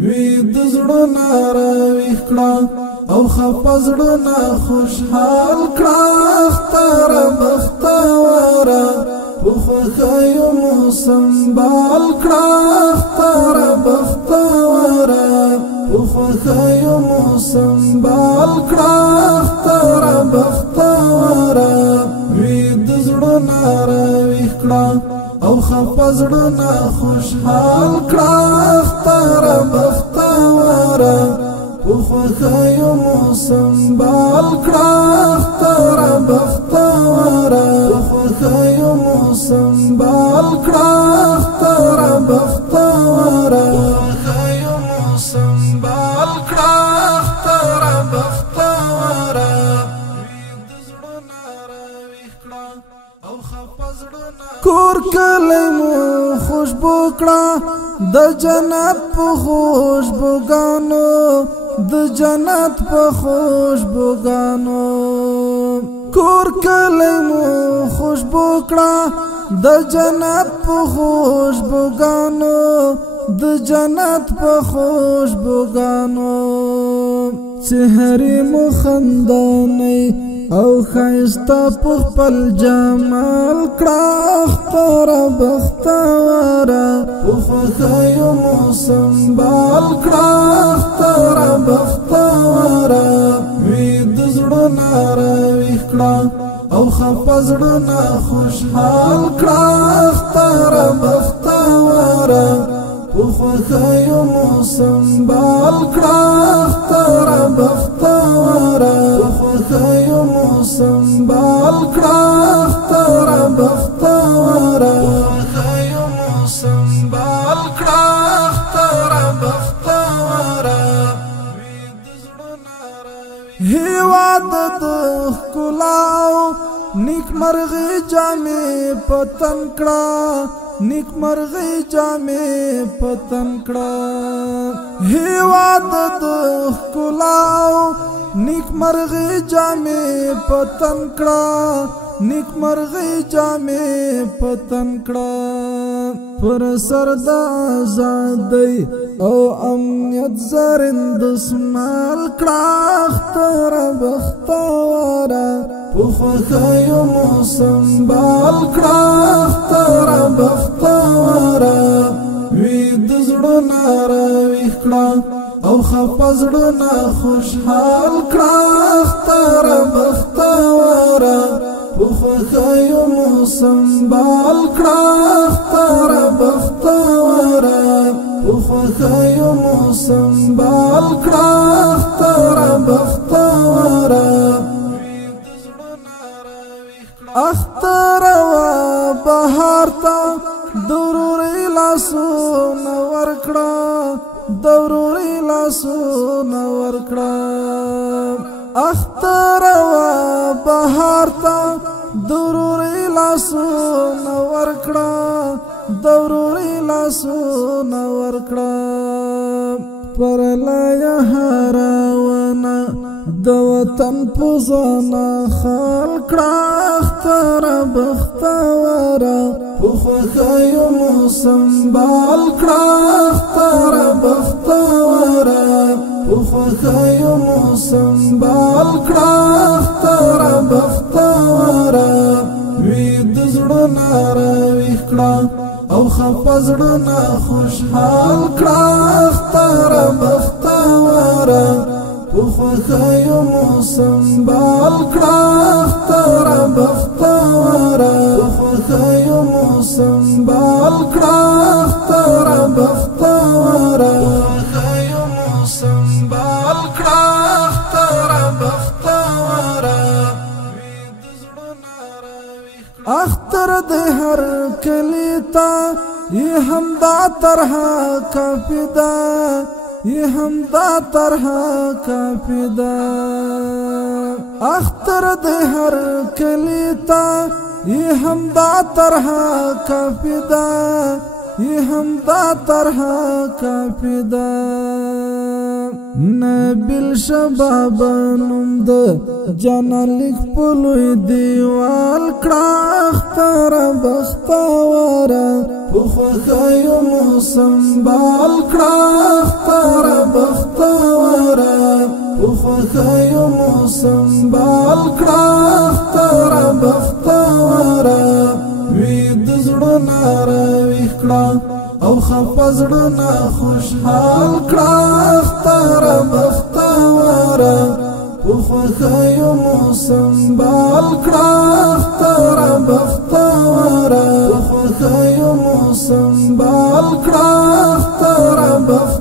وی د زړونه راویښ کړه او خفه زړونه خوشحال کړه اختره بختوره په خوښیو مو سنبال کړه اختره بختوره په خوښیو مو سنبال کړه اختره بختوره وی د زړونه راویښ کړه او خفه زړونه خوشحال کړه اختره بختوره په خوښیو مو سنبال کړه اختره بختوره په خوښیو مو سنبال کړه اختره بختوره په خوښیو مو سنبال کړه اختره بختوره کور کلی مو خوشبو کړه د جنت په خوشبوګانو د جنت په خوشبوګانو کور کلی مو خوشبو کړه د جنت په خوشبوګانو د جنت په خوشبوګانو چهرې مو خندانې او خایسته په خپل جمال کړه اختره بختوره په خوښیو مو سنبال کړه اختره بختوره وی د زړونه راویښ کړه او خفه زړونه خوشحال کړه اختره بختوره په خوښیو مو سنبال کړه اختره بختوره په خوښیو مو سنبال کړه اختره بختوره په خوښیو مو سنبال کړه اختره بختوره هیواد د ښکلاو نیکمرغي جامې په تن کړه نیکمرغي جامې په تن کړه هیواد د ښکلاو نیکمرغي جامې په تن کړه نیکمرغي جامې په تن کړه پر سر د آزادۍ او امنیت زرند سمال کړه اختره بختوره په خوښیو مو سنبال کړه اختره بختوره وی د زړونه راویښ کړه او خفه زړونه خوشحال کړه اختره بختوره په خوښیو مو سنبال کړه اختره بختوره په خوښیو مو سنبال کړه اختره بختوره اختره وا بهار ته ضروري لاسونه ورکړه ضروري لاسونه ورکړه اختره وا بهار ته ضروري لاسونه ورکړه ضروري لاسونه ورکړه پر لایه هراونه د وطن پوزانه خال کړه اختره بختوره په خوښیو مو سنبال کړه اختره بختوره په خوښیو مو سنبال کړه اختره بختوره وی د زړونه راویښ کړه او خفه زړونه خوشحال کړه اختره بختوره په خوښیو مو سنبال کړه اختره بختوره په خوښیو مو سنبال کړه اختره بختوره په خوښیو مو سنبال کړه اختره بختوره اختر د هر کلی ته یې همدا طرح کافي ده یې همدا طرح کافي ده اختر د هر کلی ته یې همدا طرح کافي ده یې همدا طرح کافي ده نبیل شباب نوم د جانلیک په لوی دیوال کړه اختره بختوره په خوښیو مو سنبال کړه خوښیو موسم بال کړه اختر بختوره وي د زړونه راویښ کړه او خفه زړونه خوشحال کړه اختر بختوره په خوښیو موسم بال کړه اختر بختوره په خوښیو موسم بال کړه اختر بختوره